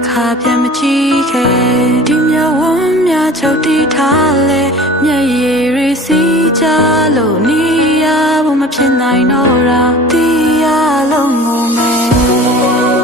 တခါပြန်မကြည့်ခဲ့ဒီမြဝန်းများချုပ်တီးထားလဲမျက်ရည်တွေစီးကြလို့နေရဖို့မဖြစ်နိုင်တော့တာတီးရလုံးငုံမယ်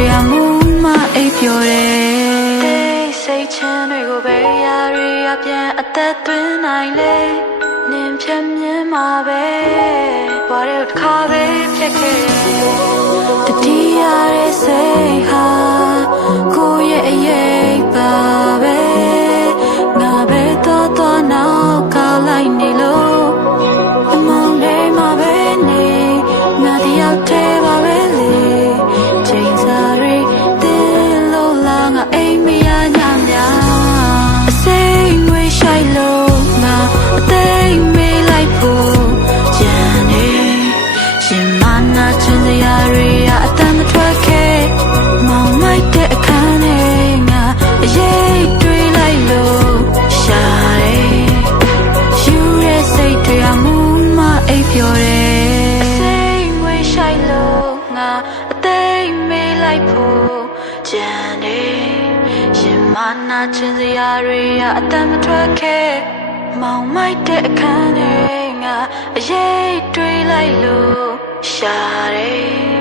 တ်တွေအမှုမအိပ်ပျော်တယ်စိတ်ချမ်းတွေကိုပဲရာတွေအပြန်အသက်သွင်းနိုင်လေနင်ဖြတ်မြင်မှာပဲဘာလို့တစ်ခါပဲဖြစ်ခဲ့ လိုက်ဖို့ကြံနေရှင်မနာချင်စရာတွေအတမ်းမထွက်ခဲ့မောင်မိုက်တဲ့အခန်းထဲငါအရေးတွေးလိုက်လို့ရှာတယ်